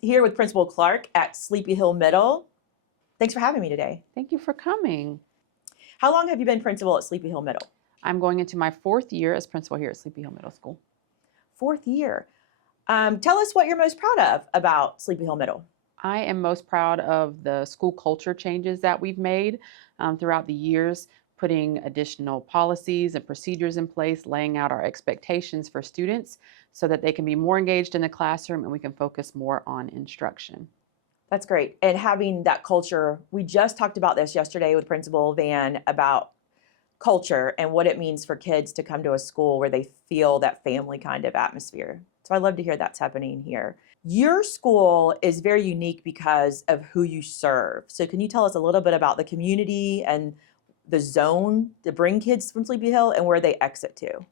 Here with Principal Clark at Sleepy Hill Middle. Thanks for having me today. Thank you for coming. How long have you been principal at Sleepy Hill Middle? I'm going into my 4th year as principal here at Sleepy Hill Middle School. 4th year. Tell us what you're most proud of about Sleepy Hill Middle. I am most proud of the school culture changes that we've made throughout the years, putting additional policies and procedures in place, laying out our expectations for students so that they can be more engaged in the classroom and we can focus more on instruction. That's great. And having that culture, we just talked about this yesterday with Principal Van about culture and what it means for kids to come to a school where they feel that family kind of atmosphere. So I love to hear that's happening here. Your school is very unique because of who you serve. So can you tell us a little bit about the community and the zone to bring kids from Sleepy Hill and where they exit to?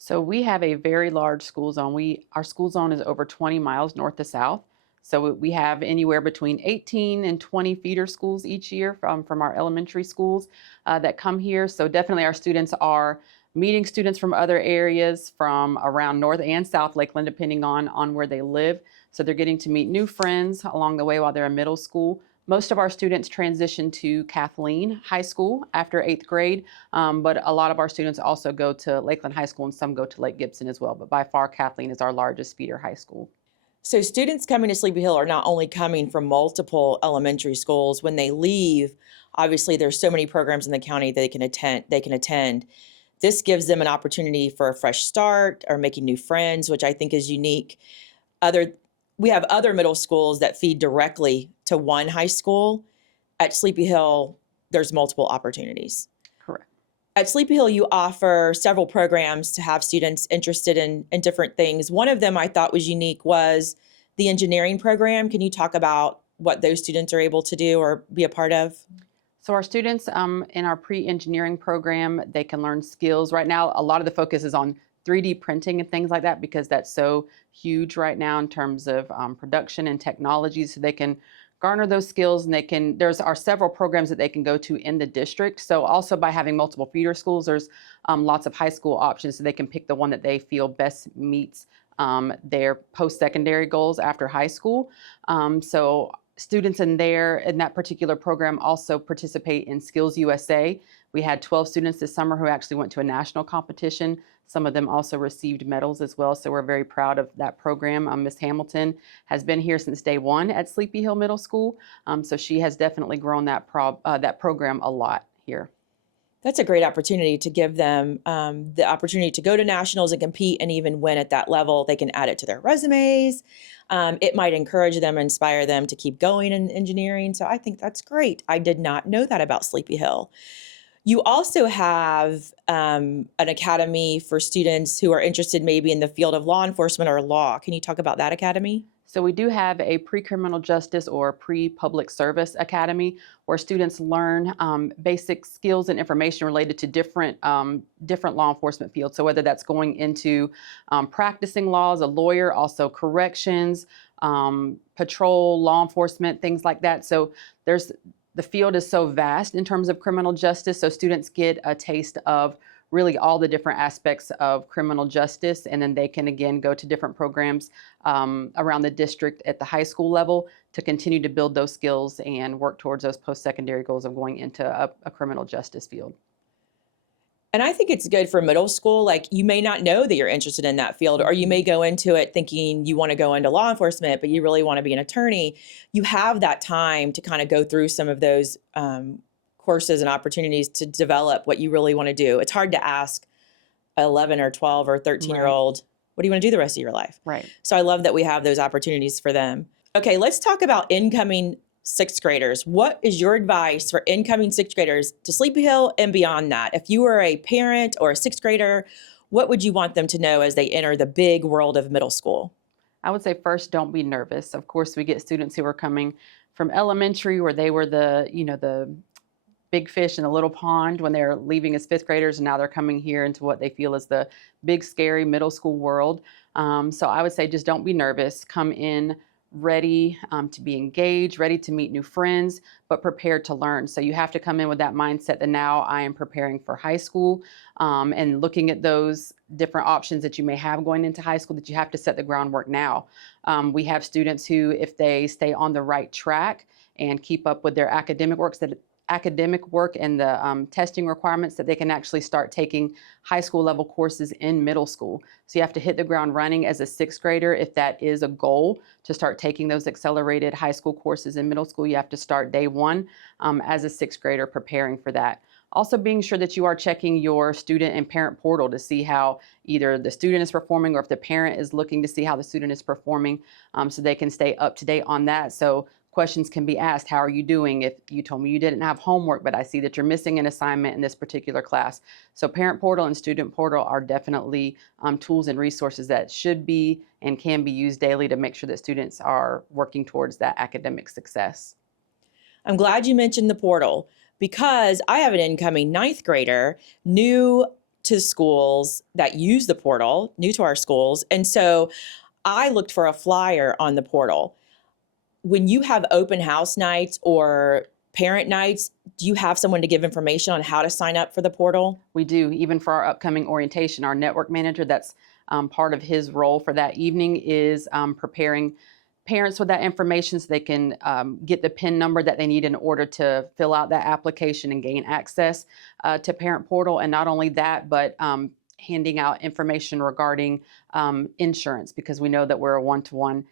So we have a very large school zone. Our school zone is over 20 miles north to south. So we have anywhere between 18 and 20 feeder schools each year from our elementary schools that come here. So definitely our students are meeting students from other areas from around North and South Lakeland, depending on where they live. So they're getting to meet new friends along the way while they're in middle school. Most of our students transition to Kathleen High School after 8th grade, but a lot of our students also go to Lakeland High School and some go to Lake Gibson as well. But by far, Kathleen is our largest feeder high school. So students coming to Sleepy Hill are not only coming from multiple elementary schools. When they leave, obviously there's so many programs in the county that they can attend. This gives them an opportunity for a fresh start or making new friends, which I think is unique. We have other middle schools that feed directly to one high school. At Sleepy Hill, there's multiple opportunities. Correct. At Sleepy Hill, you offer several programs to have students interested in different things. One of them I thought was unique was the engineering program. Can you talk about what those students are able to do or be a part of? So our students in our pre-engineering program, they can learn skills. Right now, a lot of the focus is on 3D printing and things like that because that's so huge right now in terms of production and technology. So they can garner those skills and there's several programs that they can go to in the district. So also by having multiple feeder schools, there's lots of high school options so they can pick the one that they feel best meets their post-secondary goals after high school. So students in that particular program also participate in Skills USA. We had 12 students this summer who actually went to a national competition. Some of them also received medals as well, so we're very proud of that program. Ms. Hamilton has been here since day one at Sleepy Hill Middle School, so she has definitely grown that program a lot here. That's a great opportunity to give them the opportunity to go to nationals and compete and even win at that level. They can add it to their resumes. It might encourage them, inspire them to keep going in engineering. So I think that's great. I did not know that about Sleepy Hill. You also have an academy for students who are interested maybe in the field of law enforcement or law. Can you talk about that academy? So we do have a pre-criminal justice or pre-public service academy where students learn basic skills and information related to different law enforcement fields. So whether that's going into practicing law as a lawyer, also corrections, patrol, law enforcement, things like that. So the field is so vast in terms of criminal justice. So students get a taste of really all the different aspects of criminal justice, and then they can again go to different programs around the district at the high school level to continue to build those skills and work towards those post-secondary goals of going into a criminal justice field. And I think it's good for middle school. Like, you may not know that you're interested in that field, or you may go into it thinking you want to go into law enforcement, but you really want to be an attorney. You have that time to kind of go through some of those courses and opportunities to develop what you really want to do. It's hard to ask an 11 or 12 or 13-year-old, what do you want to do the rest of your life? Right. So I love that we have those opportunities for them. Okay, let's talk about incoming sixth graders. What is your advice for incoming sixth graders to Sleepy Hill and beyond that? If you were a parent or a sixth grader, what would you want them to know as they enter the big world of middle school? I would say first, don't be nervous. Of course, we get students who are coming from elementary where they were the big fish in a little pond when they're leaving as fifth graders, and now they're coming here into what they feel is the big, scary middle school world. So I would say just don't be nervous. Come in ready to be engaged, ready to meet new friends, but prepared to learn. So you have to come in with that mindset that now I am preparing for high school, and looking at those different options that you may have going into high school, that you have to set the groundwork now. We have students who, if they stay on the right track and keep up with their academic work and the testing requirements, that they can actually start taking high school level courses in middle school. So you have to hit the ground running as a sixth grader. If that is a goal to start taking those accelerated high school courses in middle school, you have to start day one as a sixth grader preparing for that. Also being sure that you are checking your student and parent portal to see how either the student is performing, or if the parent is looking to see how the student is performing, so they can stay up to date on that. So questions can be asked. How are you doing? If you told me you didn't have homework, but I see that you're missing an assignment in this particular class. So parent portal and student portal are definitely tools and resources that should be and can be used daily to make sure that students are working towards that academic success. I'm glad you mentioned the portal, because I have an incoming ninth grader new to schools that use the portal, new to our schools. And so I looked for a flyer on the portal. When you have open house nights or parent nights, do you have someone to give information on how to sign up for the portal? We do. Even for our upcoming orientation, our network manager, that's part of his role for that evening, is preparing parents with that information so they can get the PIN number that they need in order to fill out that application and gain access to parent portal. And not only that, but handing out information regarding insurance, because we know that we're a one-to-one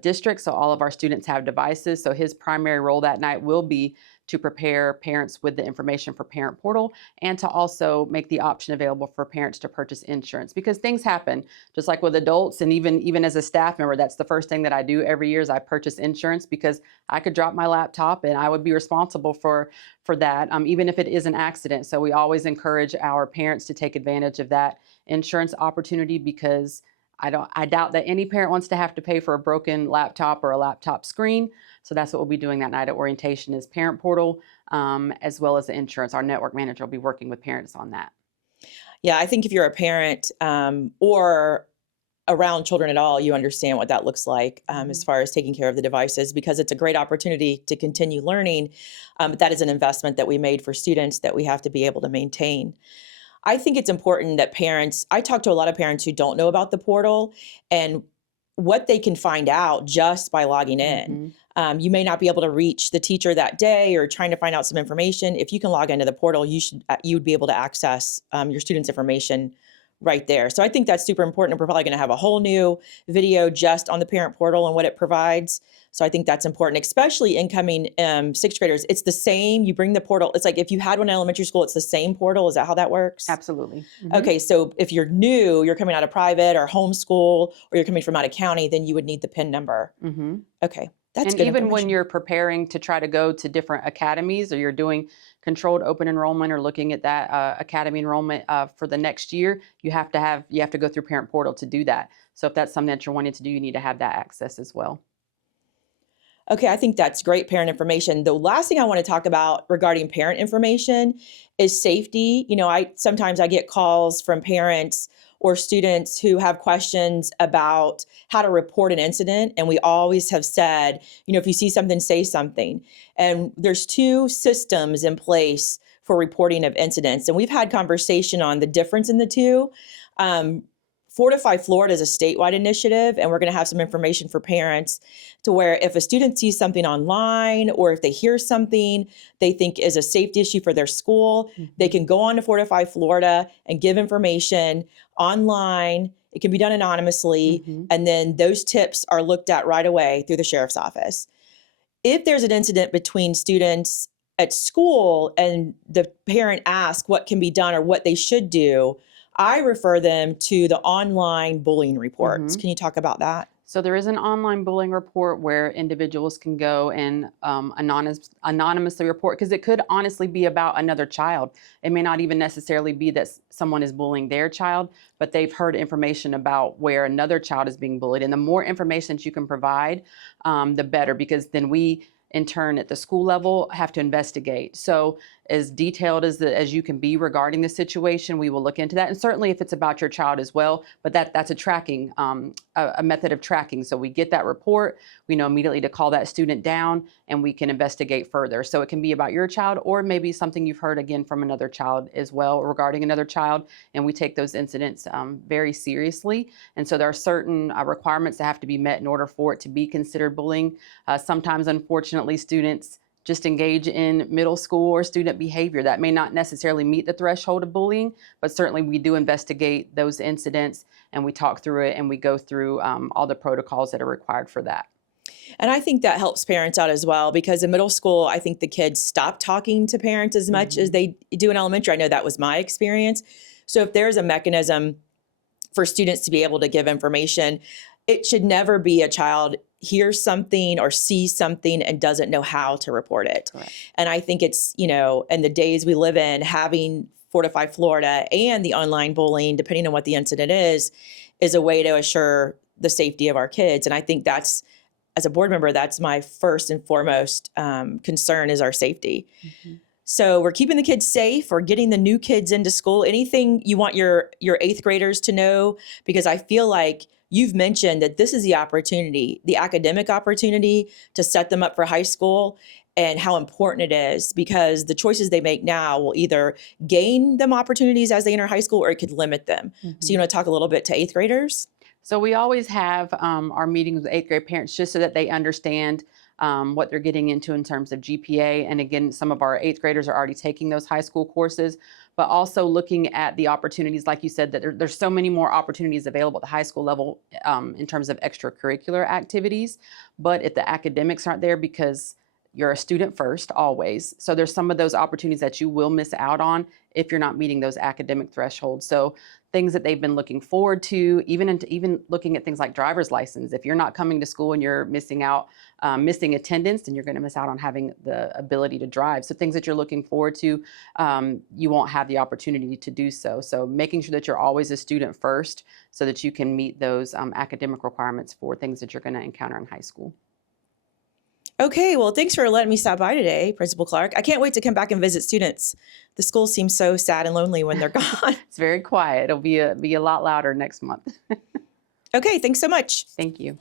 district, so all of our students have devices. So his primary role that night will be to prepare parents with the information for parent portal, and to also make the option available for parents to purchase insurance, because things happen just like with adults. And even as a staff member, that's the first thing that I do every year is I purchase insurance, because I could drop my laptop and I would be responsible for that, even if it is an accident. So we always encourage our parents to take advantage of that insurance opportunity, because I doubt that any parent wants to have to pay for a broken laptop or a laptop screen. So that's what we'll be doing that night at orientation, is parent portal, as well as the insurance. Our network manager will be working with parents on that. Yeah, I think if you're a parent or around children at all, you understand what that looks like as far as taking care of the devices, because it's a great opportunity to continue learning. But that is an investment that we made for students that we have to be able to maintain. I think it's important that parents, I talk to a lot of parents who don't know about the portal and what they can find out just by logging in. You may not be able to reach the teacher that day, or trying to find out some information. If you can log into the portal, you would be able to access your students' information right there. So I think that's super important. We're probably going to have a whole new video just on the parent portal and what it provides. So I think that's important, especially incoming sixth graders. It's the same. You bring the portal. It's like if you had one in elementary school, it's the same portal. Is that how that works? Absolutely. Okay, so if you're new, you're coming out of private or homeschool, or you're coming from out of county, then you would need the PIN number. Okay, that's And good even when information. you're preparing to try to go to different academies, or you're doing controlled open enrollment, or looking at that academy enrollment for the next year, you have to go through parent portal to do that. So if that's something that you're wanting to do, you need to have that access as well. Okay, I think that's great parent information. The last thing I want to talk about regarding parent information is safety. You know, sometimes I get calls from parents or students who have questions about how to report an incident. And we always have said, you know, if you see something, say something. And there's two systems in place for reporting of incidents. And we've had conversation on the difference in the two. Fortify Florida is a statewide initiative, and we're going to have some information for parents to where if a student sees something online, or if they hear something they think is a safety issue for their school, they can go on to Fortify Florida and give information online. It can be done anonymously, and then those tips are looked at right away through the sheriff's office. If there's an incident between students at school and the parent asks what can be done or what they should do, I refer them to the online bullying reports. Can you talk about that? So there is an online bullying report where individuals can go and anonymously report, because it could honestly be about another child. It may not even necessarily be that someone is bullying their child, but they've heard information about where another child is being bullied. And the more information that you can provide, the better, because then we in turn at the school level have to investigate. So as detailed as you can be regarding the situation, we will look into that. And certainly if it's about your child as well, but that's a tracking, a method of tracking. So we get that report, we know immediately to call that student down and we can investigate further. So it can be about your child or maybe something you've heard again from another child as well regarding another child. And we take those incidents very seriously. And so there are certain requirements that have to be met in order for it to be considered bullying. Sometimes, unfortunately, students just engage in middle school or student behavior that may not necessarily meet the threshold of bullying, but certainly we do investigate those incidents and we talk through it and we go through all the protocols that are required for that. And I think that helps parents out as well, because in middle school, I think the kids stop talking to parents as much as they do in elementary. I know that was my experience. So if there's a mechanism for students to be able to give information, it should never be a child hears something or sees something and doesn't know how to report it. Correct. And I think it's, in the days we live in, having Fortify Florida and the online bullying, depending on what the incident is a way to assure the safety of our kids. And I think that's, as a board member, that's my first and foremost concern is our safety. Mm-hmm. So we're keeping the kids safe. We're getting the new kids into school. Anything you want your 8th graders to know? Because I feel like you've mentioned that this is the opportunity, the academic opportunity to set them up for high school, and how important it is, because the choices they make now will either gain them opportunities as they enter high school or it could limit them. Mm-hmm. So you want to talk a little bit to 8th graders? So we always have our meetings with 8th grade parents just so that they understand what they're getting into in terms of GPA. And again, some of our 8th graders are already taking those high school courses, but also looking at the opportunities, like you said, that there's so many more opportunities available at the high school level in terms of extracurricular activities. But if the academics aren't there, because you're a student first, always. So there's some of those opportunities that you will miss out on if you're not meeting those academic thresholds. So things that they've been looking forward to, even looking at things like driver's license. If you're not coming to school and you're missing attendance, then you're going to miss out on having the ability to drive. So things that you're looking forward to, you won't have the opportunity to do so. So making sure that you're always a student first so that you can meet those academic requirements for things that you're going to encounter in high school. Okay, well, thanks for letting me stop by today, Principal Clark. I can't wait to come back and visit students. The school seems so sad and lonely when they're gone. It's very quiet. It'll be a lot louder next month. Okay, thanks so much. Thank you.